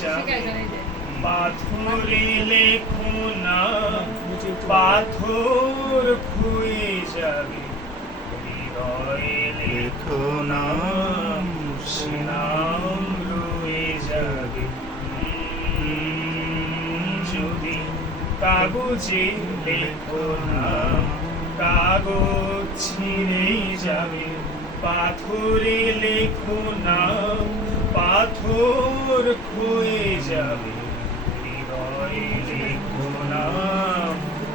যাবে পাথরে লেখো নাম পাথর খুয়ে যাবে হৃদয়ে লেখো নাম সে নাম রয়ে যাবে যদি কাগজে লেখো নাম কাগজ ছিঁড়ে যাবে পাথরে লেখো নাম পাথর খুয়ে যাবে হৃদয়ে লেখো নাম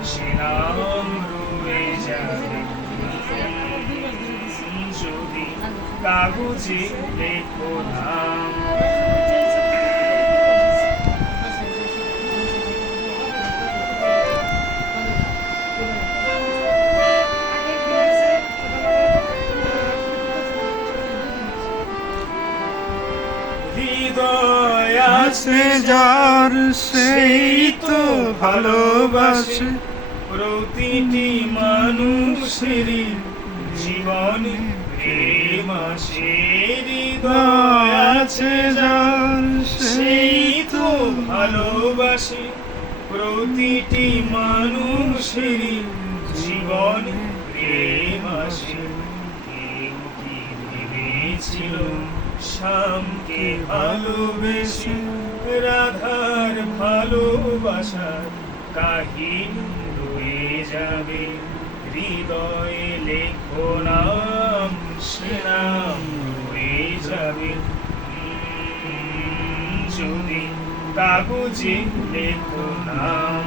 সে নাম রয়ে যাবে যদি কাগজে লেখো নাম হৃদয় আছে যার সেই তো ভালোবাসে প্রতিটি মানুষেরই জীবনে প্রেম আছে হৃদয় আছে যার সেই তো ভালোবাসে প্রতিটি মানুষেরই জীবনে প্রেম আছে কেউ কি ভেবেছিল শ্যামকে ভালোবেসে রাধার ভালোবাসার কাহিনী রয়ে যাবে হৃদয়ে লেখো নাম সে নাম রয়ে যাবে যদি কাগজে লেখো নাম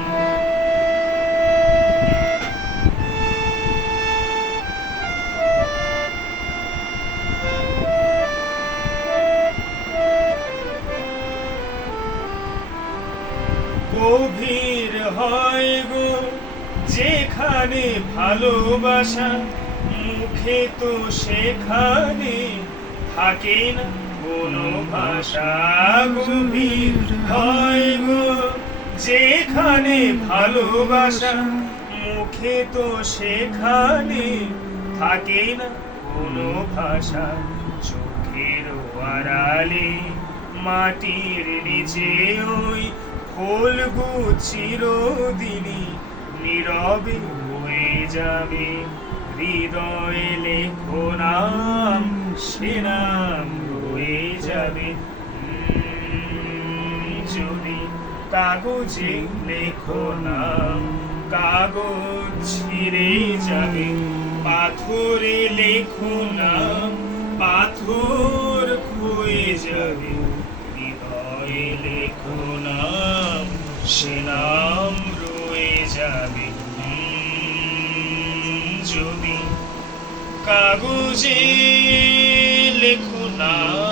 গভীর হয় গো যেখানে ভালোবাসা মুখে তো সেখানে থাকে না কোনো ভাষা গভীর হয় গো যেখানে ভালোবাসা মুখে তো সেখানে থাকে না কোনো ভাষা চোখের আড়ালে মাটির নিচে ওই ফুলগু চিরদিনই নীরবে হয়ে যাবে হৃদয়ে লেখো নাম সে নাম রয়ে যাবে যদি কাগজে লেখো নাম কাগজ ছিঁড়ে যাবে পাথরে লেখো নাম পাথর খুয়ে যাবে হৃদয়ে লেখো নাম সে নাম রয়ে যাবে যদি কাগজে লেখো নাম